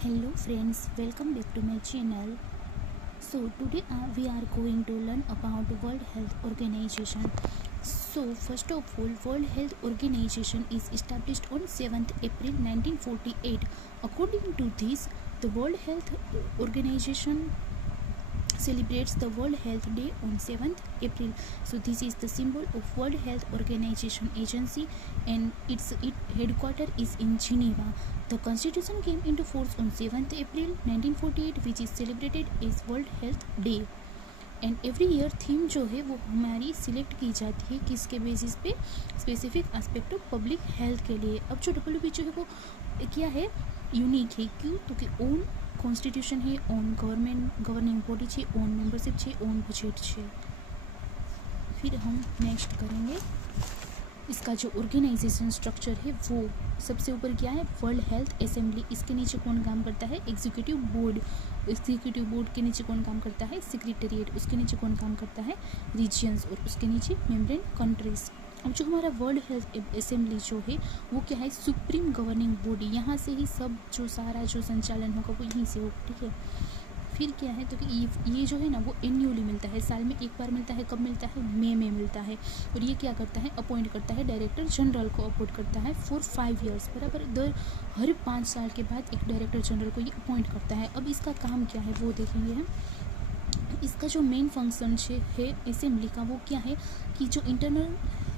Hello friends, welcome back to my channel. So today we are going to learn about World Health Organization. So first of all, World Health Organization is established on 7th April 1948. According to this, the World Health Organization celebrates the World Health Day on 7th April. So this is the symbol of World Health Organization agency and its headquarters is in Geneva. The constitution came into force on 7th April 1948 which is celebrated as World Health Day. And every year theme जो है वो हमारी select की जाती है किसके basis पे, specific aspect of public health के लिए. अब जो WHO है वो क्या है, यूनिक है. क्यों? तो कि ओन कॉन्स्टिट्यूशन है, ओन गवर्निंग बॉडी है, ओन मेंबरशिप है, ओन बजट है. फिर हम नेक्स्ट करेंगे इसका जो ऑर्गेनाइजेशन स्ट्रक्चर है वो सबसे ऊपर क्या है, वर्ल्ड हेल्थ असेंबली. इसके नीचे कौन काम करता है, एग्जीक्यूटिव बोर्ड. एग्जीक्यूटिव बोर्ड के नीचे कौन काम करता है, सेक्रेटेरिएट. उसके नीचे कौन काम करता है, रीजियंस. और उसके नीचे मेम्बरेन कंट्रीज. अब जो हमारा वर्ल्ड हेल्थ असेंबली जो है वो क्या है, सुप्रीम गवर्निंग बॉडी. यहाँ से ही सब जो सारा जो संचालन होगा वो यहीं से होगा. ठीक है. फिर क्या है, तो कि ये जो है ना वो एन्यूअली मिलता है, साल में एक बार मिलता है. कब मिलता है, मई में मिलता है. और ये क्या करता है, अपॉइंट करता है, डायरेक्टर जनरल को अपॉइंट करता है फॉर 5 ईयर्स. बराबर हर 5 साल के बाद एक डायरेक्टर जनरल को ये अपॉइंट करता है. अब इसका काम क्या है वो देखेंगे हम. इसका जो मेन फंक्शन है असेंबली का वो क्या है कि जो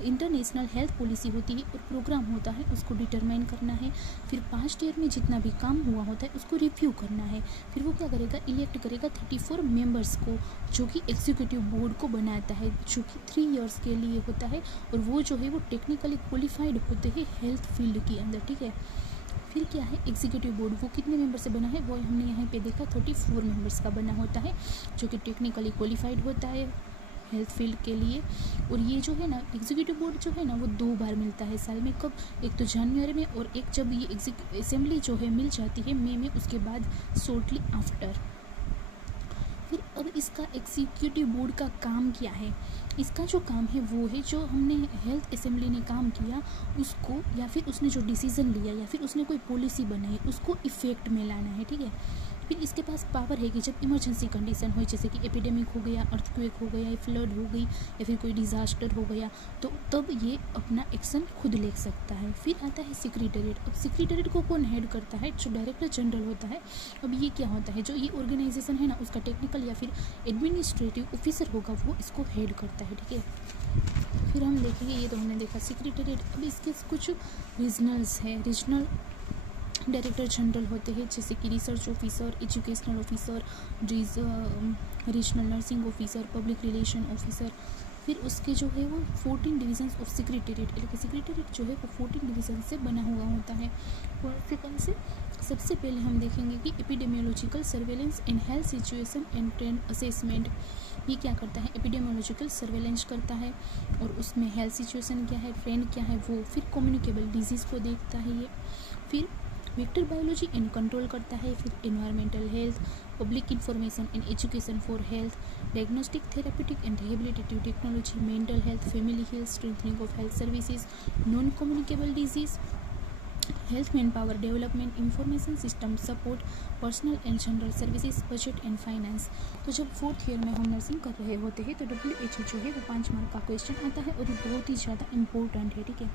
इंटरनेशनल हेल्थ पॉलिसी होती है और प्रोग्राम होता है उसको डिटरमाइन करना है. फिर 5 ईयर में जितना भी काम हुआ होता है उसको रिव्यू करना है. फिर वो क्या करेगा, इलेक्ट करेगा 34 मेंबर्स को जो कि एग्जीक्यूटिव बोर्ड को बनाता है, जो कि 3 ईयर्स के लिए होता है. और वो जो है वो टेक्निकली क्वालिफाइड होते हैं हेल्थ फील्ड के अंदर. ठीक है. फिर क्या है, एग्जीक्यूटिव बोर्ड वो कितने मेंबर से बना है, वो हमने यहाँ पे देखा 34 मेंबर्स का बना होता है जो कि टेक्निकली क्वालिफाइड होता है हेल्थ फील्ड के लिए. और ये जो है ना एग्जीक्यूटिव बोर्ड जो है ना वो 2 बार मिलता है साल में. कब, एक तो जनवरी में और एक जब ये असेंबली जो है मिल जाती है मई में, उसके बाद शॉर्टली आफ्टर. फिर अब इसका एग्जीक्यूटिव बोर्ड का काम क्या है, इसका जो काम है वो है जो हमने हेल्थ असेंबली ने काम किया उसको, या फिर उसने जो डिसीज़न लिया या फिर उसने कोई पॉलिसी बनाई उसको इफ़ेक्ट में लाना है. ठीक है. फिर इसके पास पावर है कि जब इमरजेंसी कंडीशन हो, जैसे कि एपिडेमिक हो गया, अर्थक्वेक हो गया, फ्लड हो गई या फिर कोई डिज़ास्टर हो गया, तो तब ये अपना एक्शन खुद ले सकता है. फिर आता है सेक्रेटेरिएट. अब सेक्रेटेरिएट को कौन हेड करता है, जो डायरेक्टर जनरल होता है. अब ये क्या होता है, जो ये ऑर्गेनाइजेशन है ना उसका टेक्निकल या फिर एडमिनिस्ट्रेटिव ऑफिसर होगा वो इसको हेड करता है. ठीक है. फिर हम देखेंगे, ये तो हमने देखा सेक्रेटेरिएट. अब इसके कुछ रीजनल्स है. रीजनल डायरेक्टर जनरल होते हैं जैसे कि research officer, educational officer, regional nursing officer, public relation officer. फिर उसके जो है वो 14 डिवीजन्स ऑफ सेक्रेटेरिएट, यानी कि सेक्रेटेरिएट जो है वो 14 डिवीजन से बना हुआ होता है. और फिर कौन से, सबसे पहले हम देखेंगे कि epidemiological surveillance and health situation and trend assessment. ये क्या करता है, एपिडेमियोलॉजिकल सर्वेलेंस करता है और उसमें हेल्थ सिचुएशन क्या है, ट्रेंड क्या है वो. फिर कम्युनिकेबल डिजीज़ को देखता है ये. फिर वेक्टर बायोलॉजी एंड कंट्रोल करता है. फिर environmental health, public information and education for health, diagnostic, therapeutic and rehabilitative technology, mental health, family health, strengthening of health services, non communicable disease, health man power development, information system support, personal and general services, budget and finance. तो जब 4th year में हम nursing कर रहे होते हैं तो WHO जो है वो 5 मार्क का क्वेश्चन आता है और ये बहुत ही ज़्यादा इंपॉर्टेंट है. ठीक है.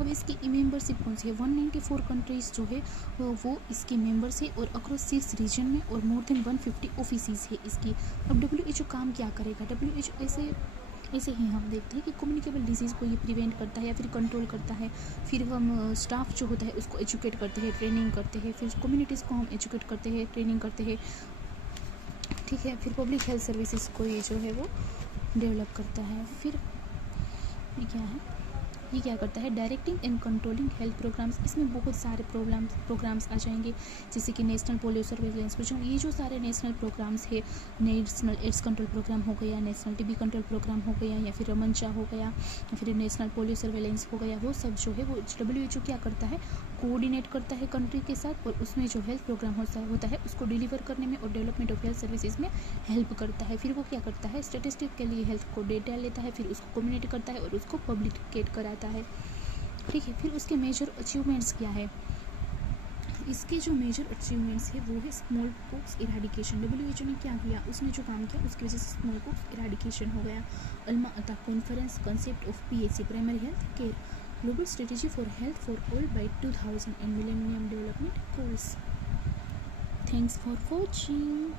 अब इसकी मेंबरशिप कौन सी है, 194 कंट्रीज़ जो है वो इसकी मेंबर्स है और अक्रॉस 6 रीजन में और मोर देन 150 ऑफिस है इसकी. अब WHO काम क्या करेगा, WHO ऐसे ही हम देखते हैं कि कम्युनिकेबल डिजीज़ को ये प्रिवेंट करता है या फिर कंट्रोल करता है. फिर हम स्टाफ जो होता है उसको एजुकेट करते हैं, ट्रेनिंग करते हैं. फिर कम्युनिटीज़ को हम एजुकेट करते हैं, ट्रेनिंग करते हैं. ठीक है. फिर पब्लिक हेल्थ सर्विसेज को ये जो है वो डेवलप करता है. फिर ये क्या है, ये क्या करता है, directing and controlling health programmes. इसमें बहुत सारे प्रोग्राम्स आ जाएंगे जैसे कि नेशनल पोलियो सर्वेलेंस. ये जो सारे नेशनल प्रोग्राम्स है, नेशनल एड्स कंट्रोल प्रोग्राम हो गया, नेशनल टीबी कंट्रोल प्रोग्राम हो गया, या फिर रमनचा हो गया, या फिर नेशनल पोलियो सर्वेलेंस हो गया, वो सब जो है वो WHO क्या करता है, कोऑर्डिनेट करता है कंट्री के साथ और उसमें जो हेल्थ प्रोग्राम होता है उसको डिलीवर करने में और डेवलपमेंट ऑफ हेल्थ सर्विसेज में हेल्प करता है. फिर वो क्या करता है, स्टेटिस्टिक के लिए हेल्थ को डेटा लेता है, फिर उसको कम्युनिकेट करता है और उसको पब्लिकेट कराता है. ठीक है. फिर उसके मेजर अचीवमेंट्स क्या है, इसके जो मेजर अचीवमेंट्स है वो है स्मॉल पॉक्स इरेडिकेशन। WHO ने क्या किया, उसने जो काम किया उसकी वजह से स्मॉल पॉक्स इरेडिकेशन हो गया। Alma Ata conference concept of PHC primary health care global strategy for health for all by 2000 and millennium development goals. Thanks for watching.